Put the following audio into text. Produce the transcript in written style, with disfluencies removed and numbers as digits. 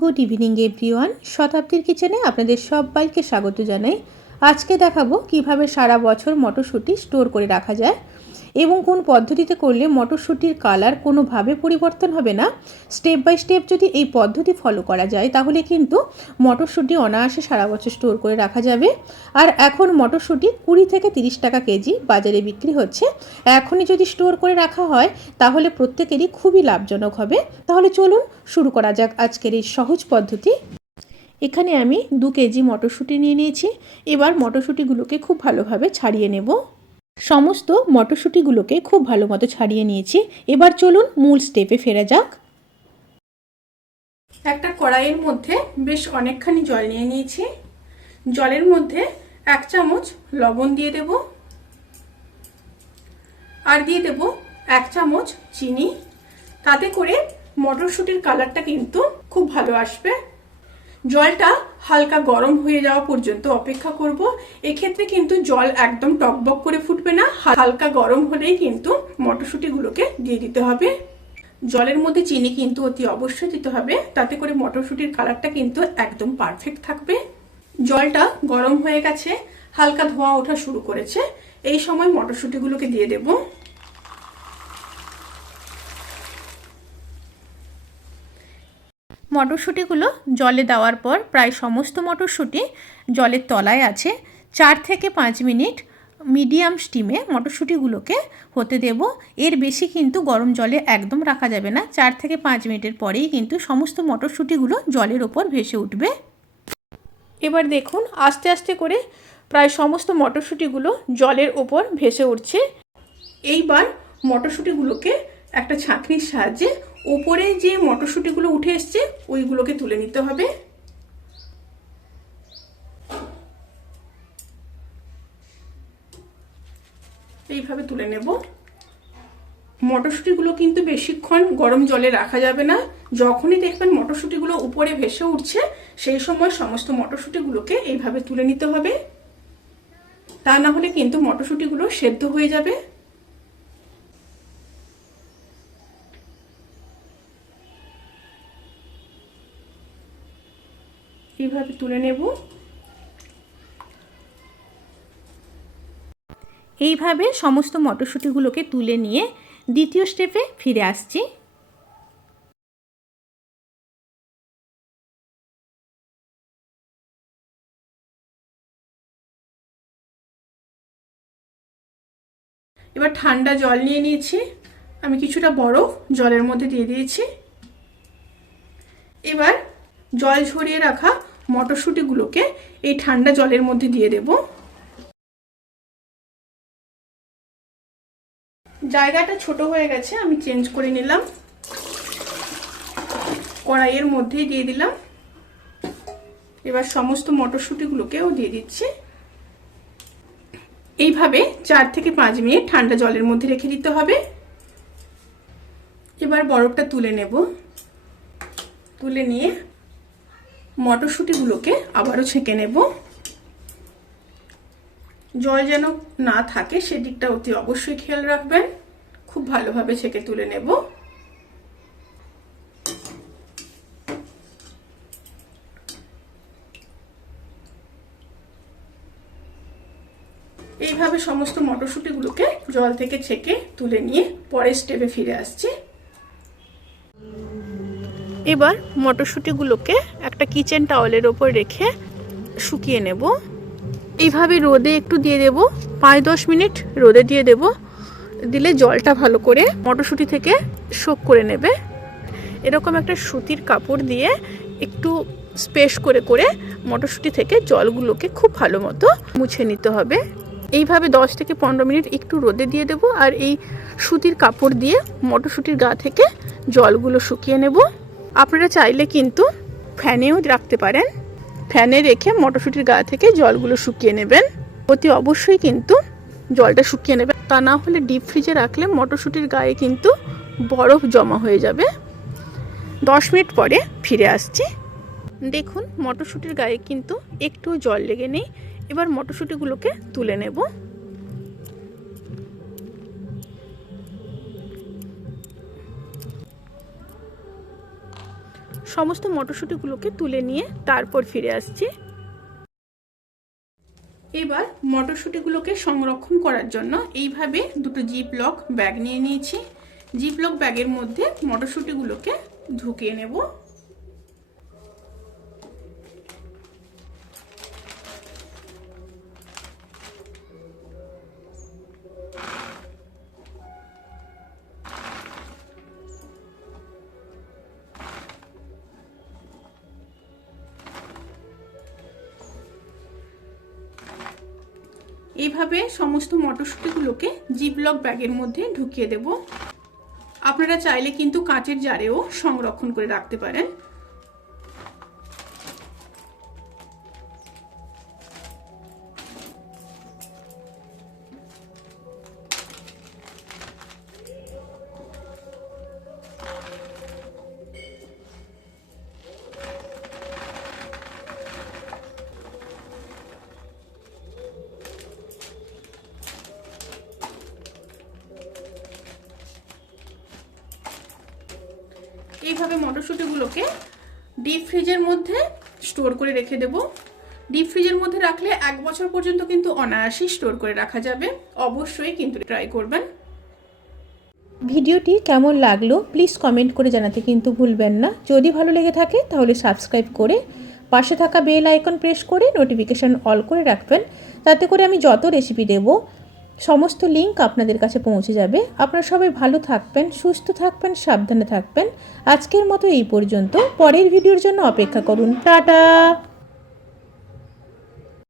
Good evening everyone, শতাব্দীর কিচেনে আপনাদের সবাইকে স্বাগত জানাই। আজকে দেখাবো কিভাবে সারা বছর মটরশুঁটি স্টোর করে রাখা যায় এবং কোন পদ্ধতিতে করলে মটরশুঁটির কালার কোনোভাবে পরিবর্তন হবে না। স্টেপ বাই স্টেপ যদি এই পদ্ধতি ফলো করা যায় তাহলে কিন্তু মটরশুঁটি অনায়াসে সারা বছর স্টোর করে রাখা যাবে। আর এখন মটরশুঁটি 20 থেকে 30 টাকা কেজি বাজারে বিক্রি হচ্ছে। এখনই যদি স্টোর করে রাখা হয় তাহলে প্রত্যেকেরই খুবই লাভজনক হবে। তাহলে চলুন শুরু করা যাক আজকের এই সহজ পদ্ধতি। এখানে আমি 2 কেজি মটরশুঁটি নিয়ে নিয়েছি। এবার মটরশুঁটিগুলোকে খুব ভালোভাবে ছাড়িয়ে নেব। সমস্ত মটরশুঁটিগুলোকে খুব ভালো মতো ছাড়িয়ে নিয়েছি। এবার চলুন মূল স্টেপে ফেরা যাক। একটা কড়াইয়ের মধ্যে বেশ অনেকখানি জল নিয়ে নিয়েছি। জলের মধ্যে 1 চামচ লবণ দিয়ে দেব আর দিয়ে দেব 1 চামচ চিনি। তাতে করে মটরশুঁটির কালারটা কিন্তু খুব ভালো আসবে। জলটা হালকা গরম হয়ে যাওয়া পর্যন্ত অপেক্ষা করব। এক্ষেত্রে কিন্তু জল একদম টকবক করে ফুটবে না, হালকা গরম হলেই কিন্তু মটরশুঁটিগুলোকে দিয়ে দিতে হবে। জলের মধ্যে চিনি কিন্তু অতি অবশ্যই দিতে হবে, তাতে করে মটরশুঁটির কালারটা কিন্তু একদম পারফেক্ট থাকবে। জলটা গরম হয়ে গেছে, হালকা ধোঁয়া ওঠা শুরু করেছে। এই সময় মটরশুঁটিগুলোকে দিয়ে দেব। মটরশুঁটিগুলো জলে দেওয়ার পর প্রায় সমস্ত মটরশুঁটি জলের তলায় আছে। 4 থেকে 5 মিনিট মিডিয়াম স্টিমে মটরশুঁটিগুলোকে হতে দেব। এর বেশি কিন্তু গরম জলে একদম রাখা যাবে না। 4 থেকে 5 মিনিটের পরেই কিন্তু সমস্ত মটরশুঁটিগুলো জলের ওপর ভেসে উঠবে। এবার দেখুন আস্তে আস্তে করে প্রায় সমস্ত মটরশুঁটিগুলো জলের ওপর ভেসে উঠছে। এইবার মটরশুঁটিগুলোকে একটা ছাঁকনির সাহায্যে ওপরে যে মটরশুঁটিগুলো উঠে এসছে ওইগুলোকে তুলে নিতে হবে। এইভাবে তুলে নেব। মটরশুঁটিগুলো কিন্তু বেশিক্ষণ গরম জলে রাখা যাবে না। যখনই দেখবেন মটরশুঁটিগুলো উপরে ভেসে উঠছে সেই সময় সমস্ত মটরশুঁটিগুলোকে এইভাবে তুলে নিতে হবে। তা না হলে কিন্তু মটরশুঁটিগুলো সেদ্ধ হয়ে যাবে। এইভাবে তুলে নেব। এইভাবে সমস্ত মটরশুঁটিগুলোকে তুলে নিয়ে দ্বিতীয় স্টেপে ফিরে আসছি। এবার ঠান্ডা জল নিয়ে নিয়েছি। আমি কিছুটা বরফ জলের মধ্যে দিয়ে দিয়েছি। এবার জল ঝরিয়ে রাখা মটরশুঁটিগুলোকে এই ঠান্ডা জলের মধ্যে দিয়ে দেব। জায়গাটা ছোট হয়ে গেছে, আমি চেঞ্জ করে নিলাম। কড়াইয়ের মধ্যেই দিয়ে দিলাম। এবার সমস্ত মটরশুঁটিগুলোকেও দিয়ে দিচ্ছি। এইভাবে 4 থেকে 5 মিনিট ঠান্ডা জলের মধ্যে রেখে দিতে হবে। এবার বরফটা তুলে নেব। তুলে নিয়ে মটরশুঁটিগুলোকে আবারও ছেঁকে নেব। জল যেন না থাকে সেদিকটা অতি অবশ্যই খেয়াল রাখবেন। খুব ভালোভাবে ছেঁকে তুলে নেব। এইভাবে সমস্ত মটরশুঁটিগুলোকে জল থেকে ছেঁকে তুলে নিয়ে পরের স্টেপে ফিরে আসছি। এবার মটরশুঁটিগুলোকে একটা কিচেন টাওয়েলের ওপর রেখে শুকিয়ে নেব। এইভাবে রোদে একটু দিয়ে দেব, 5-10 মিনিট রোদে দিয়ে দেব। দিলে জলটা ভালো করে মটরশুঁটি থেকে সোক করে নেবে। এরকম একটা সুতির কাপড় দিয়ে একটু স্পেস করে করে মটরশুঁটি থেকে জলগুলোকে খুব ভালো মতো মুছে নিতে হবে। এইভাবে 10 থেকে 15 মিনিট একটু রোদে দিয়ে দেব আর এই সুতির কাপড় দিয়ে মটরশুঁটির গা থেকে জলগুলো শুকিয়ে নেব। আপনারা চাইলে কিন্তু ফ্যানেও রাখতে পারেন। ফ্যানে রেখে মটরশুঁটির গা থেকে জলগুলো শুকিয়ে নেবেন। অতি অবশ্যই কিন্তু জলটা শুকিয়ে নেবেন, তা না হলে ডিপ ফ্রিজে রাখলে মটরশুঁটির গায়ে কিন্তু বরফ জমা হয়ে যাবে। 10 মিনিট পরে ফিরে আসছি। দেখুন মটরশুঁটির গায়ে কিন্তু একটু জল লেগে নেই। এবার মটরশুঁটিগুলোকে তুলে নেব। সমস্ত মটরশুঁটিগুলোকে তুলে নিয়ে তারপর ফিরে আসছি। এবার মটরশুঁটিগুলোকে সংরক্ষণ করার জন্য এইভাবে দুটো জিপলক ব্যাগ নিয়ে নিয়েছি। জিপলক ব্যাগের মধ্যে মটরশুঁটিগুলোকে ঢুকিয়ে নেব। এইভাবে সমস্ত মটরশুঁটিগুলোকে জিপলক ব্যাগের মধ্যে ঢুকিয়ে দেব। আপনারা চাইলে কিন্তু কাঁচের জারেও সংরক্ষণ করে রাখতে পারেন। এইভাবে মটরশুঁটিগুলোকে ডিপ ফ্রিজের মধ্যে স্টোর করে রেখে দেব। ডিপ ফ্রিজের মধ্যে রাখলে 1 বছর পর্যন্ত কিন্তু অনায়াসেই স্টোর করে রাখা যাবে। অবশ্যই কিন্তু ট্রাই করবেন। ভিডিওটি কেমন লাগলো প্লিজ কমেন্ট করে জানাতে কিন্তু ভুলবেন না। যদি ভালো লেগে থাকে তাহলে সাবস্ক্রাইব করে পাশে থাকা বেল আইকন প্রেস করে নোটিফিকেশান অল করে রাখবেন। তাতে করে আমি যত রেসিপি দেব সমস্ত লিঙ্ক আপনাদের কাছে পৌঁছে যাবে। আপনারা সবাই ভালো থাকবেন, সুস্থ থাকবেন, সাবধানে থাকবেন। আজকের মতো এই পর্যন্ত। পরের ভিডিওর জন্য অপেক্ষা করুন। টাটা।